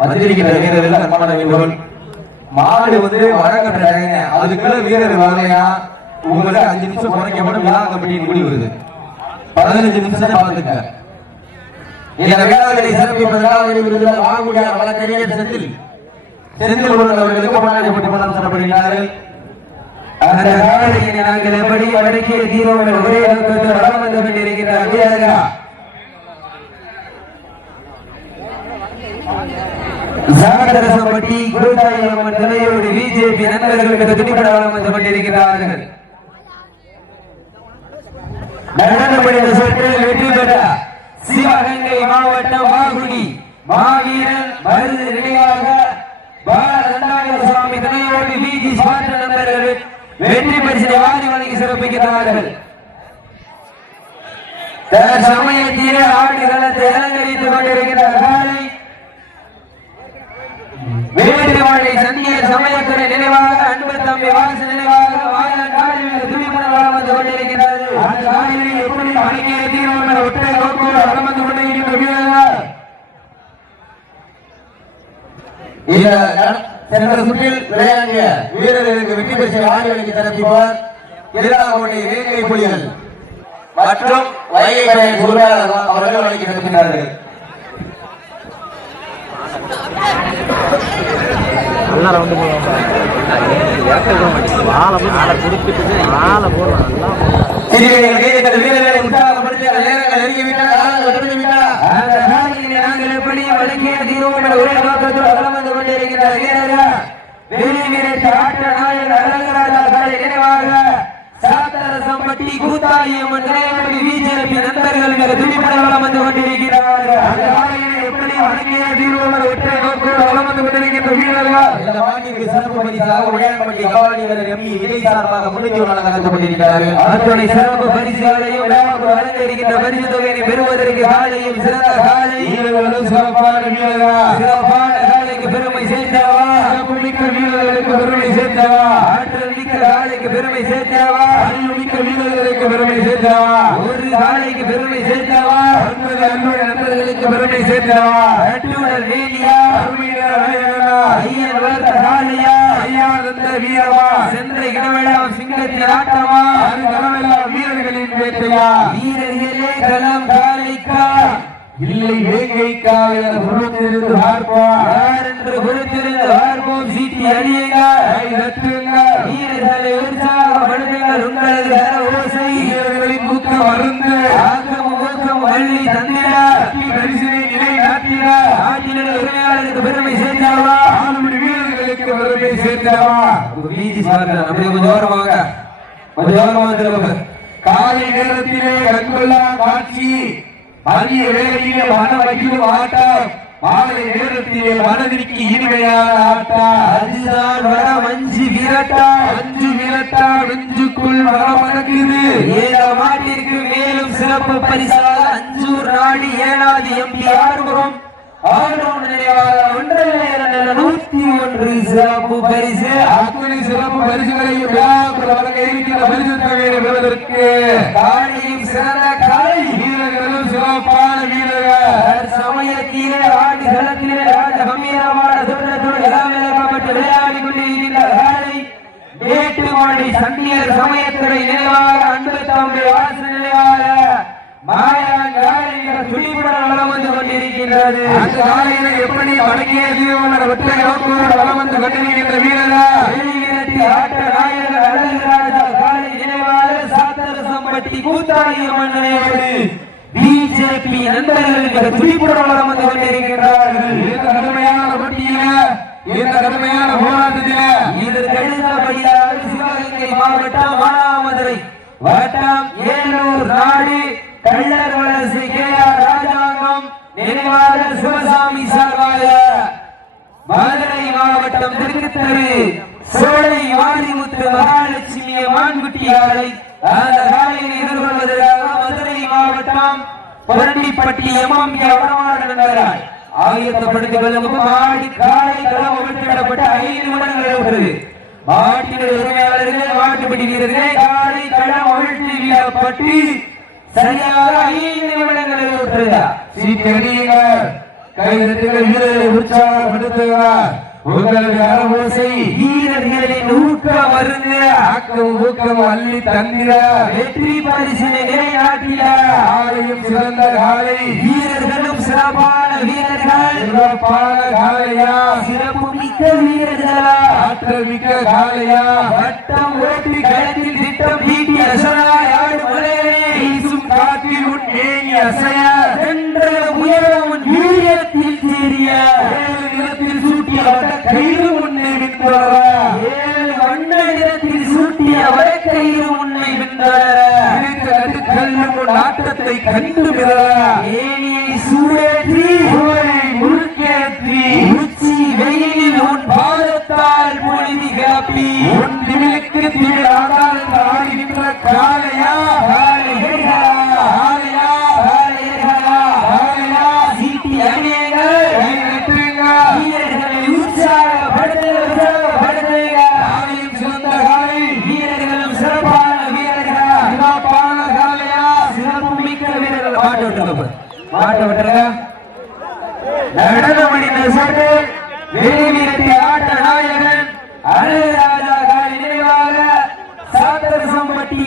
வந்திருக்கிற வீரர்கள் அன்பான வீரர்கள் மாடு வந்து வழங்கப்பட்டாங்க. அதுக்குள்ள வீரர் வரலையா உங்களுக்கு 5 நிமிஷம் குறைக்கப்படும் விழா கமிட்டியின் முடிவு வருது. 15 நிமிஷம் பார்த்துக்க. இந்த விழாவை சிறப்பிப்பதற்காக வாங்குடிய வழக்கறிஞர் செந்தில் அவர்களுக்கு கொண்டாடப்பட்டு பணம் சொல்லப்படுகிறார்கள். அந்த காலையினை நாங்கள் எப்படி வடக்கிய தீரோவில் ஒரே நோக்கத்தில் வளம் வந்து கொண்டிருக்கிறார். சாகரசம்பட்டி குருதாயம்மன் தலையோடு பிஜேபி நண்பர்களுக்கு துணிப்பட வளம் வந்து கொண்டிருக்கிறார்கள். நடனப்படித்த சுற்றில் வெற்றி பெற்ற சிவகங்கை மாவட்டம் வாகுடி மாவீரன் மருது நினைவாக பாலநாயகசுவாமி துணையோடு பிஜி ஸ்பாட்ட நண்பர்கள் வெற்றி பரிசினை வாரி வழங்கி சிறப்பிக்கிறார்கள். சமயத்திலே ஆடுகளத்தை அலங்கரித்துக் கொண்டிருக்கிற காலை வேண்டுவாழை சந்தியர் சமயத்துறை நினைவாக அன்பு தம்பி வாச நினைவாக துணிப்புடன் வளம் வந்து கொண்டிருக்கிறது. அந்த காலையில் எப்படி அடங்கிய தீர்வு ஒற்றை நோக்கோடு வளம் வந்து கொண்டிருக்கின்ற வீரர்கள் சென்ற சுற்றில் விளையாடிய வீரர்களுக்கு வெற்றி பரிசை வாரி வழங்கி தரப்பிப்பார் எதிராகோட்டை வேங்கை புலிகள் மற்றும் வைகை அவர்கள் வழங்கி தரப்பினார்கள். சாத்தரசம்பட்டி கூத்தாயம்மன் நினைவாக பிஜேபி நண்பர்கள் துணிப்பட வளம் வந்து கொண்டிருக்கிறார்கள். எப்படி வழங்கிய தீர்வுகள் ஒற்றை நோக்கோடு வளம் வந்து கொண்டிருக்கின்ற வீரர்கள் இந்த மாநில சிறப்பு பரிசாக உடையான்பட்டி கபாலி வீரர் எம்பி விஜய் சார்பாக முடிஞ்சு நடந்து கொண்டிருக்கிறார்கள். அத்துணை சிறப்பு பரிசுகளையும் வழங்க இருக்கின்ற பரிசு தொகையை பெறுவதற்கு காலையும் சிறந்த காலை வீரர்களும் சிறப்பான வீரர்கள் சிறப்பான காலைக்கு பெருமை சேர்த்தவா மிக்க வீரர்களுக்கு பெருமை சேர்த்தவா ஆற்றல் மிக்க காலைக்கு பெருமை சேர்த்தவா அறிவு மிக்க வீரர்களுக்கு பெருமை சேர்த்தவா ஒரு காலைக்கு பெருமை சேர்த்தவா 9 அன்புடைய நண்பர்களுக்கு பெருமை சேர்த்தவா எட்டுடல் வேலியா ஐயன் வளர்த்த காலையா ஐயா தந்த வீரவா சென்ற இடமெல்லாம் சிங்கத்தின் ஆட்டமா அது களமெல்லாம் வீரர்களின் வேட்டையா வீரர்களே களம் காலைக்கா இல்லை வேங்கைக்கா என பொறுத்திருந்து பார்ப்போம் யார் என்று பொறுத்திருந்து பார்ப்போம் சீட்டி அடியுங்க வீரர்களை உற்சாகப்படுத்துங்கள் உங்களது கர ஓசை வீரர்களின் ஊக்கம் அருந்து ஆக்கமும் ஊக்கம் வள்ளி தந்திட பரிசினை நிலை நாட்டிட ஆட்டின உரிமையாளருக்கு பெருமை சேர்த்தாவா ஆளுமணி வீரர்களுக்கு பெருமை சேர்த்தாவா வீதி சார்ந்த அப்படியே கொஞ்சம் ஓரமாக காலை நேரத்திலே கண்கொள்ளா காட்சி மதிய வேளையிலே மன மகிழும் ஆட்டம் மாலை நேரத்திலே மனதிற்கு இனிமையான ஆட்டம் அதுதான் வர மஞ்சு விரட்டா நெஞ்சுக்குள் வர மணக்குது 7ஆம் ஆண்டிற்கு மேலும் சிறப்பு பரிசாக அஞ்சூர் நாடு 7வது எம்பி ஆறுபுறம் நினைவாக 101 சிறப்பு பரிசு அத்துணை சிறப்பு பரிசுகளையும் வழங்க இருக்கிற பரிசு தொகையை பெறுவதற்கு காலையும் சிறந்த காலை வீரர்களும் சிறப்பான வீரர்கள் சமயத்திலே ஆடுகளத்திலே ராஜ கம்பீரமான தோற்றத்தோடு இளமையாக்கப்பட்டு விளையாடி கொண்டிருக்கின்ற காலை வேட்டுவாடி சண்டியர் சமயத்துறை நினைவாக அன்பு தம்பி வாச நினைவாக வளம் வந்து கொண்டிருக்கின்றது. அந்த காலையில எப்படி வழங்கிய தீர்வு ஒற்றை நோக்கோடு வளம் வந்து கொண்டிருக்கின்ற வீரர்கள் ஆட்ட நாயகர் அழகுராஜா காலை நினைவாக சாத்தரசம்பட்டி கூத்தாயம்மன் நினைவோடு பிஜேபி நண்பர்களுக்கு துடிப்புடன் வளம் வந்து கொண்டிருக்கிறார்கள். இந்த கடுமையான போட்டியில இந்த கடுமையான போராட்டத்தில இதற்கு அடுத்தபடியாக சிவகங்கை மாவட்டம் மானாமதுரை வட்டம் ஏலூர் நாடு கள்ளர் வளர்ச்சி கேஆர் ராஜாங்கம் நினைவாக சிவசாமி சார்பாக மதுரை மாவட்டம் திருத்தரு சோழை வாரிமுத்து மகாலட்சுமி மான்குட்டி ஆலை அந்த காலையில் எதிர்கொள்வதற்காக மதுரை மாவட்டம் பொரண்டிப்பட்டி எம்எம்பி வடமாடுகிறார் ஆயத்தப்படுத்திக் கொள்ளும் மாடி காலை களம் விட்டுவிடப்பட்ட 5 நிமிடங்கள் இருக்கிறது. மாட்டினுடைய உரிமையாளர்கள் மாட்டுப்பட்டி வீரர்களே காலை களம் அவிழ்த்து வெளியிடப்பட்டு சரியாக 5 நிமிடங்களை விட்டுருங்க. சீட்டடிங்க, கைதட்டுங்கள், வீரர்களை உற்சாகப்படுத்துகிறார். உங்களுடைய அரவோசை வீரர்களின் ஊக்கம் வருங்க, ஆக்கம் ஊக்கம் அள்ளி தந்திர வெற்றி பரிசினை நிலைநாட்டிட ஆலையும் சிறந்த காலை, வீரர்களும் சிறப்பான வீரர்கள், சிறப்பான காலையா, சிறப்பு மிக்க வீரர்களா, ஆற்றல் மிக்க காலையா, வட்டம் ஓட்டி களத்தில் திட்டம் நீட்டி அசராய் ஆடும் மலையே, வீசும் காற்றில் உன் மேனி அசைய, வென்ற உயரம் உன் வீரத்தில் சேரிய, ஏழு நிலத்தில் சூட்டிய கயிறு உன்னை விந்தோர, 7 வண்ண நிறத்தில் சூட்டிய வடக்கயிறு உன்னை விந்தோர, ஆட்டத்தை கண்டு மிதற, ஏனியை சூடேற்றி முழுக்கேற்றி, உச்சி வெயிலில் உன் பாதத்தால் பொழுதி கிளப்பி, உன் திமிழுக்கு திமிழாதால் ஆடுகின்ற காளையா, காளையா, காளையா, காளையா, காளையா, சீட்டி அணியங்கள், வீரர்களை உற்சாகப்படுத்துங்க, ஆலையும் சிறந்த காலை, வீரர்களும் சிறப்பான வீரர்கள், சிறப்பான காலையா, சிறப்பு மிக்க வீரர்கள். மாட்ட விட்டுருங்க, மாட்ட விட்டுருங்க. நடனமணிந்த சட்டை வெளி வீரத்தை ஆட்ட நாயகன் அழகராஜா காலை நினைவாக சாத்தரசம்பட்டி